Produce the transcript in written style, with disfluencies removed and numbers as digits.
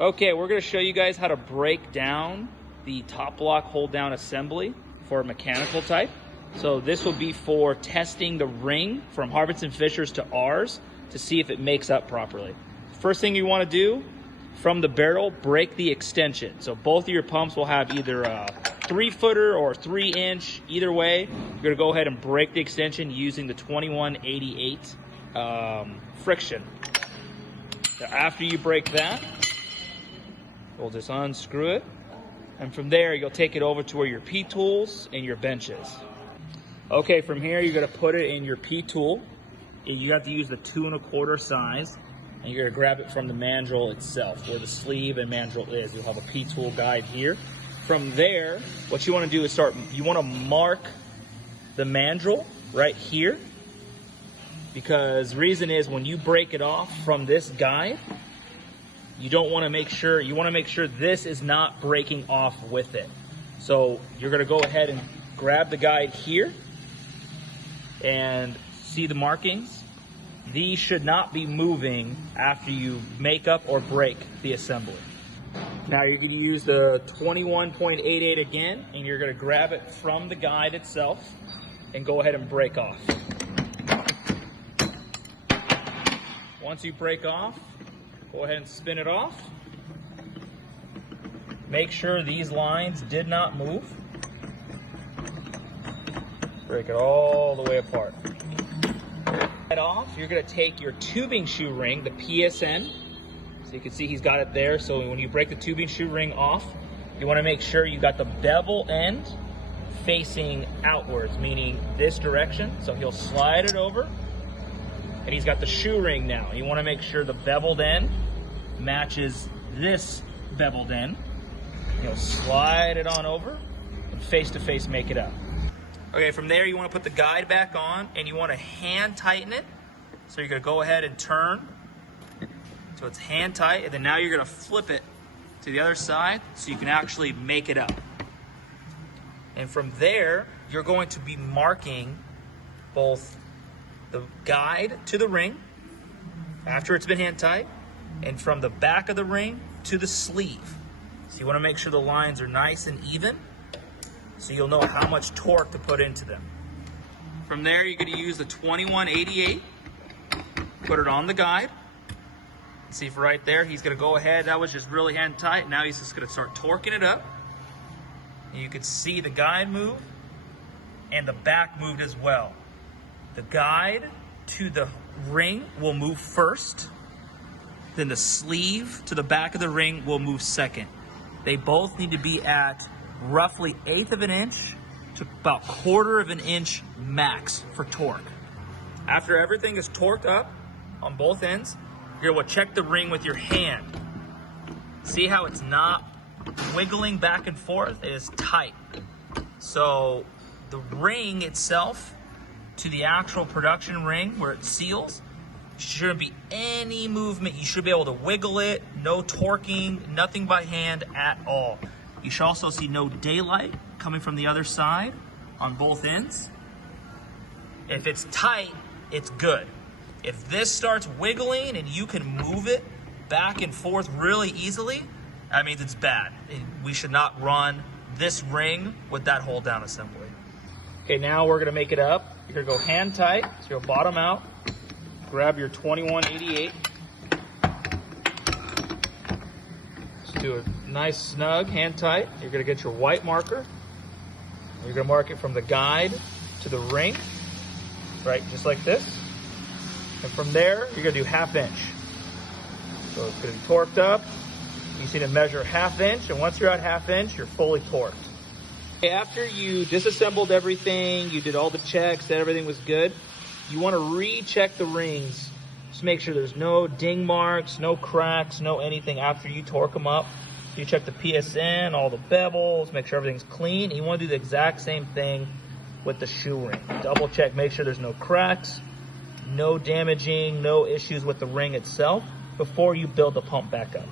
Okay, we're going to show you guys how to break down the top block hold down assembly for mechanical type. So this will be for testing the ring from Harbinson Fisher's to ours to see if it makes up properly. First thing you want to do, from the barrel, break the extension. So both of your pumps will have either a 3-footer or 3-inch, either way. You're going to go ahead and break the extension using the 2188 friction. Now, after you break that, we'll just unscrew it, and from there you'll take it over to where your P-tools and your benches. Okay, from here you're going to put it in your P-tool. You have to use the 2 1/4 size, and you're going to grab it from the mandrel itself, where the sleeve and mandrel is. You'll have a P-tool guide here. From there, what you want to do is you want to mark the mandrel right here, because the reason is when you break it off from this guide, you want to make sure this is not breaking off with it. So you're going to go ahead and grab the guide here and see the markings. These should not be moving after you make up or break the assembly. Now you're going to use the 21.88 again, and you're going to grab it from the guide itself and go ahead and break off. Once you break off, go ahead and spin it off. Make sure these lines did not move. Break it all the way apart. Off, you're going to take your tubing shoe ring, the PSN. So you can see he's got it there. So when you break the tubing shoe ring off, you want to make sure you got the bevel end facing outwards, meaning this direction. So he'll slide it over, and he's got the shoe ring now. You want to make sure the beveled end matches this beveled end. You'll slide it on over and face to face make it up. Okay, from there you want to put the guide back on, and you want to hand tighten it. So you're going to go ahead and turn so it's hand tight, and then now you're going to flip it to the other side so you can actually make it up. And from there you're going to be marking both the guide to the ring after it's been hand tight, and from the back of the ring to the sleeve. So you want to make sure the lines are nice and even, so you'll know how much torque to put into them. From there, you're going to use the 2188, put it on the guide. See, for right there, he's going to go ahead. That was just really hand tight. Now he's just going to start torquing it up. And you can see the guide move and the back moved as well. The guide to the ring will move first, then the sleeve to the back of the ring will move second. They both need to be at roughly 1/8 of an inch to about 1/4 of an inch max for torque. After everything is torqued up on both ends, you're going to check the ring with your hand. See how it's not wiggling back and forth? It is tight. So the ring itself to the actual production ring where it seals, shouldn't be any movement. You should be able to wiggle it, no torquing, nothing by hand at all. You should also see no daylight coming from the other side on both ends. If it's tight, it's good. If this starts wiggling and you can move it back and forth really easily, that means it's bad. We should not run this ring with that hold down assembly. Okay, now we're gonna make it up. You're gonna go hand tight, so you'll bottom out, grab your 2188. Just do a nice snug hand tight. You're gonna get your white marker. You're gonna mark it from the guide to the ring, right, just like this. And from there, you're gonna do 1/2 inch. So it's gonna be torqued up. You see to measure 1/2 inch, and once you're at 1/2 inch, you're fully torqued. After you disassembled everything, you did all the checks, that everything was good, you want to recheck the rings. Just make sure there's no ding marks, no cracks, no anything after you torque them up. So you check the PSN, all the bevels, make sure everything's clean. And you want to do the exact same thing with the shoe ring. Double check, make sure there's no cracks, no damaging, no issues with the ring itself before you build the pump back up.